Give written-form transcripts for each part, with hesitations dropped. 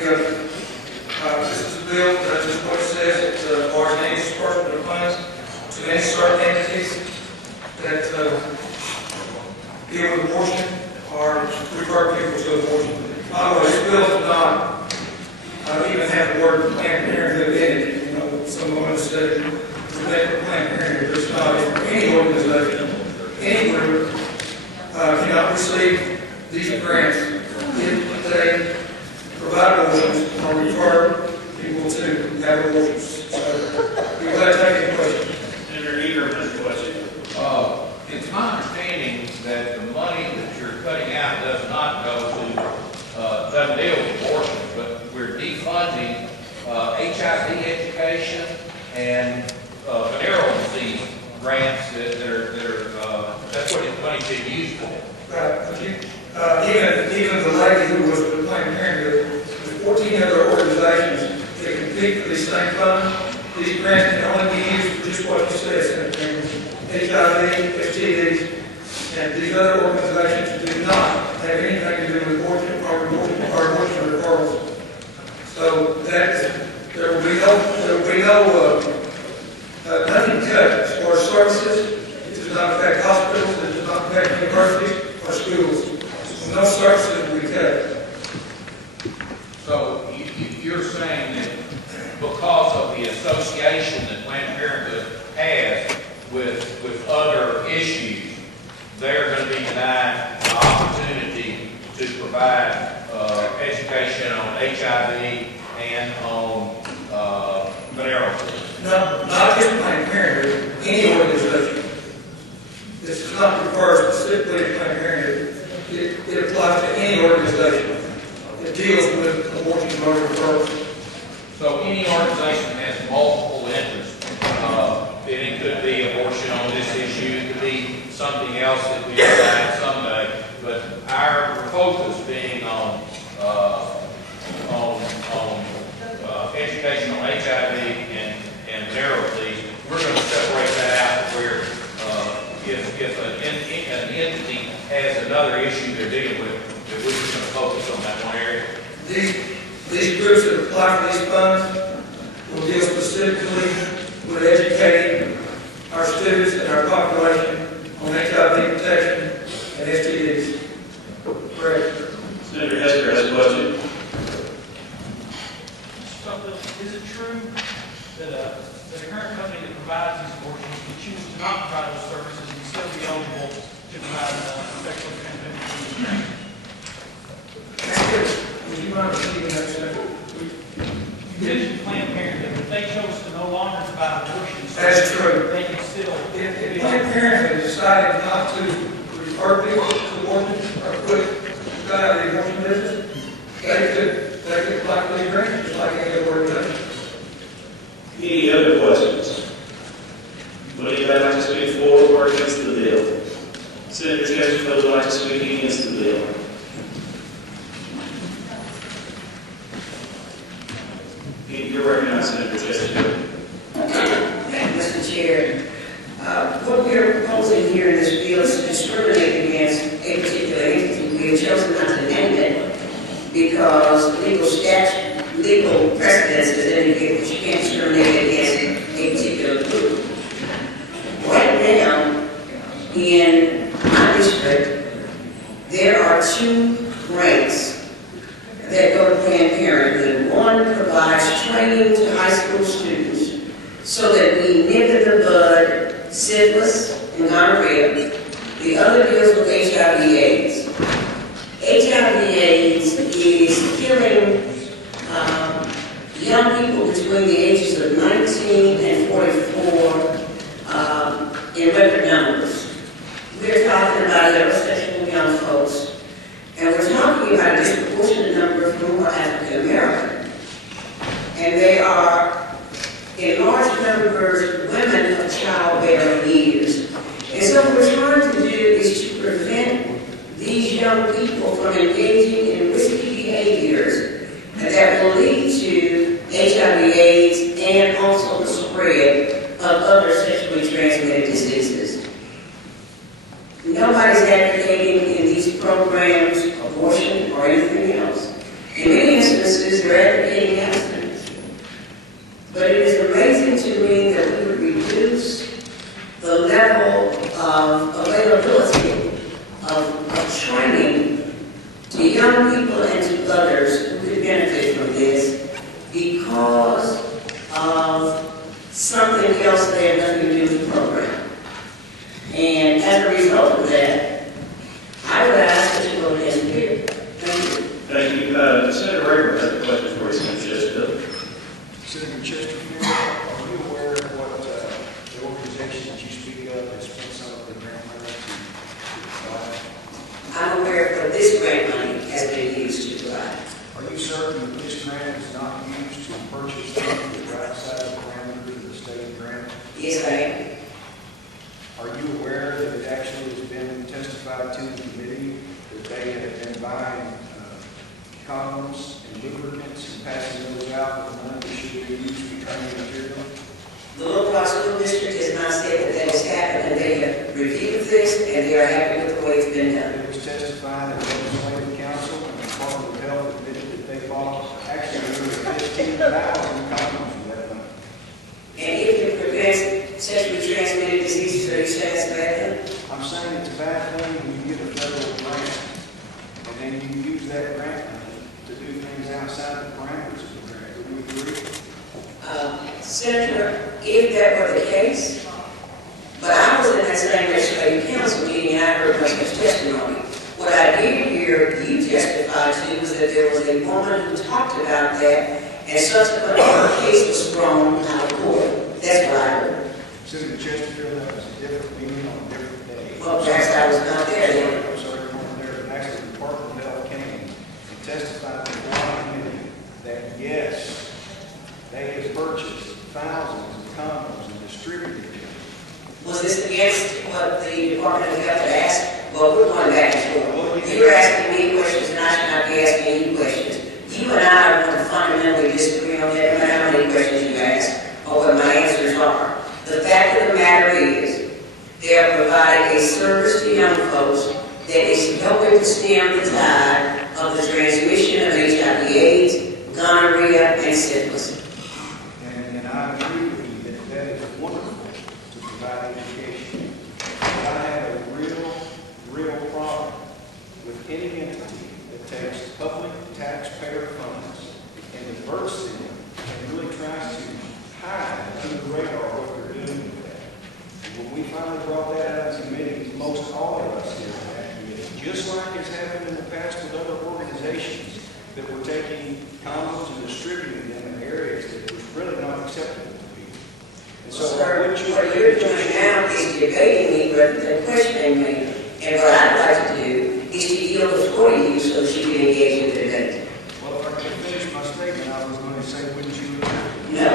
This is a bill, that's just what it says. It bars any disbursement of funds to any certain entities that deal with abortion or refer people to abortion. By the way, this bill does not even have the word Planned Parenthood in it. You know, some women said Planned Parenthood. There's not any organization, any group cannot receive these grants if they provide abortions or refer people to have abortions. So, we're glad to take any questions. Senator Eager has a question. It's my understanding that the money that you're cutting out does not go to, doesn't deal with abortion, but we're defunding HIV education and venereal disease grants that are that's what the money's being used for. Right. Even the lady who was with Planned Parenthood, with 14 other organizations that compete for these same funds, these grants can only be used for just what you said, Senator. HIV, STDs, and these other organizations do not have anything to do with abortion or abortion referrals. So that there will be no nothing cut as far as services. It does not affect hospitals. It does not affect universities or schools. No services will be cut. So you're saying that because of the association that Planned Parenthood has with other issues, they're going to be denied the opportunity to provide education on HIV and on venereal disease. No, not just Planned Parenthood, any organization. This does not refer specifically to Planned Parenthood. It applies to any organization that deals with abortion or referrals. So any organization has multiple interests. It could be abortion on this issue, it could be something else that we decide someday, but our focus being on education on HIV and venereal disease, we're going to separate that out where if an entity has another issue they're dealing with, that we're just going to focus on that one area. These groups that apply for these funds will deal specifically with educating our students and our population on HIV protection and STDs. Correct. Senator Hester has a question. Is it true that a current company that provides these abortions can choose to not provide those services and still be eligible to provide sexually transmitted disease? Would you mind repeating that, Senator? You mentioned Planned Parenthood. If they chose to no longer provide abortions, That's true. they can still. If Planned Parenthood decided not to refer people to abortion or put out of the abortion business, they could apply for these grants just like any other organization. Any other questions? Would anybody like to speak for or against the bill? Senator Chesterfield would like to speak against the bill. You're recognized, Senator Chesterfield. Thank you, Mr. Chair. What we are proposing here in this bill is to discriminate against a particular entity. We have chosen not to name it because legal precedence does indicate that you can't discriminate against a particular group. Right now, in my district, there are 2 grants that go to Planned Parenthood. One provides training to high school students so that we nip in the bud syphilis and gonorrhea. The other deals with HIV/AIDS. HIV/AIDS is killing young people between the ages of 19 and 44 in record numbers. We're talking about heterosexual young folks, and we're talking about a disproportionate number of whom are African American. And they are, in large numbers, women of childbearing years. And so what we're trying to do is to prevent these young people from engaging in risky behaviors that will lead to HIV/AIDS and also the spread of other sexually transmitted diseases. Nobody's advocating in these programs abortion or anything else. In many instances, they're Senator Chesterfield, are you aware of what the organization that you speak of has spent some of the grant money to provide? I'm aware of what this grant money has been used to provide. Are you certain that this grant is not used to purchase things that are outside of the parameters of the state grant? Yes, I am. Are you aware that it actually has been testified to the committee that they have been buying condoms and lubricants and passing those out with money that should be used for training material? The Little Rock School District has not said that that has happened, and they have reviewed this, and they are happy with the way it's been done. It was testified at the legislative council, and the Department of Health admitted that they bought actually over 15,000 condoms for that money. And if it prevents sexually transmitted diseases, are you saying that's a bad thing? I'm saying it's a bad thing when you get a federal grant, and then you use that grant money to do things outside the parameters of the grant. Would you agree? Senator, if that were the case, but I was in that same legislative council meeting and I heard much testimony. What I did hear you testify to was that there was a woman who talked about that, and subsequently her case was thrown out of court. That's what I heard. Senator Chesterfield, that was a different meeting on a different day. Well, perhaps I was not there then. I'm sorry, you weren't there, but actually the Department of Health came and testified to the committee that yes, they have purchased thousands of condoms and distributed them. Was this against what the Department of Health had asked? Well, we're going back and forth. You're asking me questions and I should not be asking you questions. You and I are going to fundamentally disagree on that, no matter how many questions you ask or what my answers are. The fact of the matter is, they are providing a service to young folks that is helping to stem the tide of the transmission of HIV/AIDS, gonorrhea, and syphilis. And I agree with you that that is wonderful to provide education. But I have a real problem with any entity that takes public taxpayer funds and diverts them and really tries to hide under the radar what they're doing with that. And when we finally brought that out as a committee, most all of us here in that committee, just like has happened in the past with other organizations that were taking condoms and distributing them in areas that was really not acceptable to people. And so Sir, what you what you're doing now is debating me rather than questioning me. And what I'd like to do is to yield the floor to you so that you can engage in the debate. Well, if I could finish my statement, I was going to say, wouldn't you agree? No.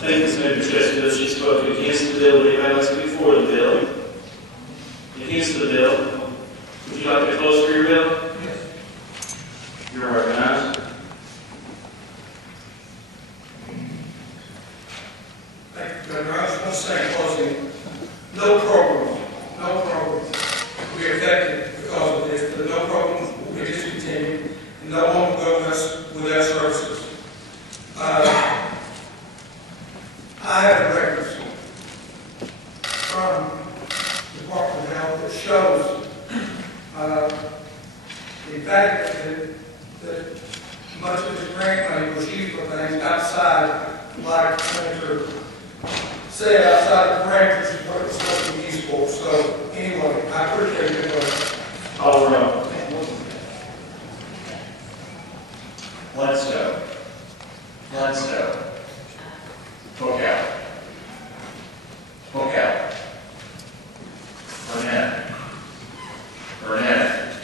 Thank you, Senator Chesterfield. She spoke against the bill. Anybody like to speak for the bill? Against the bill? Would you like to close for your bill? Yes. You're recognized. Thank you, Governor. I just want to say in closing, no programs will be affected because of this. The no programs will be discontinued, and no one will go with our services. I have records from the Department of Health that shows the fact that much of this grant money was used for things outside, like Senator said, outside the parameters of what it's supposed to be used for. So anyway, I appreciate your question. All right. Let's go. Poke out. Burnett.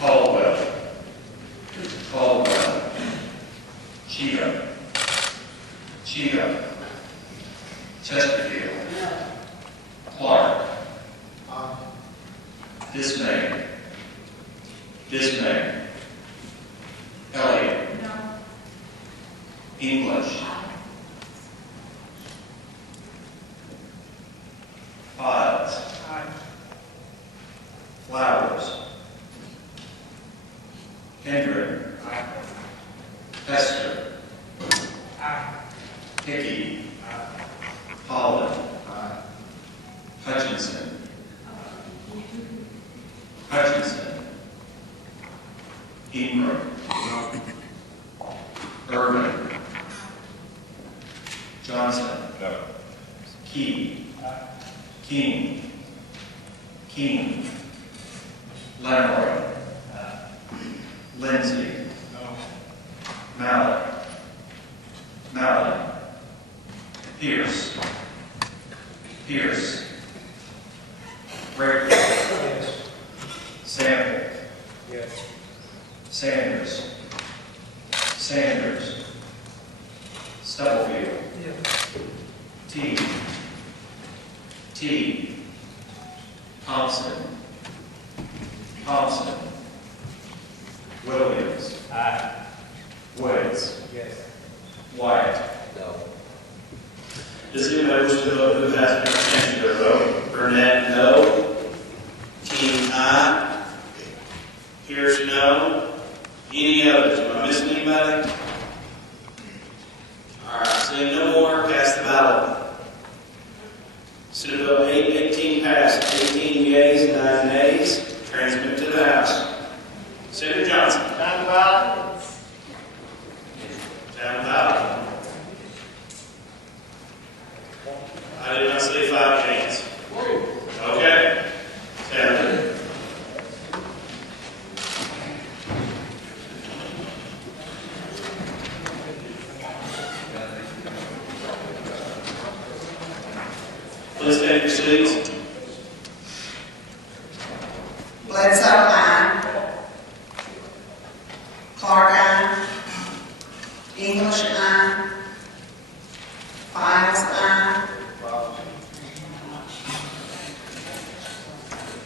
Caldwell. Cheatham. Chesterfield. Clark. Dismay. Elliott. English. Odds. Flowers. Hendrick. Hester. Hickey. Holland. Hutchinson. Ingram. Irvin. Johnson. Key. King. Leroy. Lindsay. Mallett. Pierce. Pierce. Rayford. Yes. Sample. Yes. Sanders. Sanders. Stubblefield. T. T. Thompson. Thompson. Williams. Aye. Woods. Yes. White. No. Does anybody wish to vote who has been changed their vote? Burnett, no. King, aye. Pierce, no. Any others? Am I missing anybody? All right, seeing no more, cast the ballot. Senate Bill 818 passed, 18 yeas, 9 nays. Transmit to the House. Senator Johnson. Time to ballot. Down the ballot. I did not say 5 hands. Okay. Senator. Please take your seats. Bledsoe, aye. Clark, aye. English, aye. Files, aye.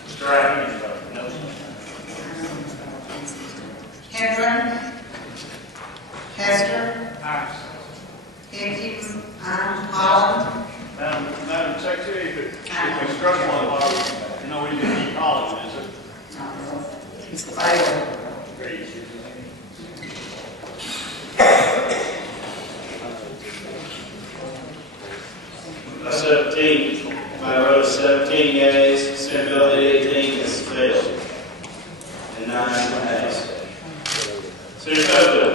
Mr. Wright, no. Hendron. Hester. Aye. Hickey, aye. Holland. Madam Secretary, if we struck one, you know, we didn't keep calling, is it? It's the favor. Great. By 17, by a vote of 17 yeas, Senate Bill 818 has failed. And 9 nays. Senator Stubblefield.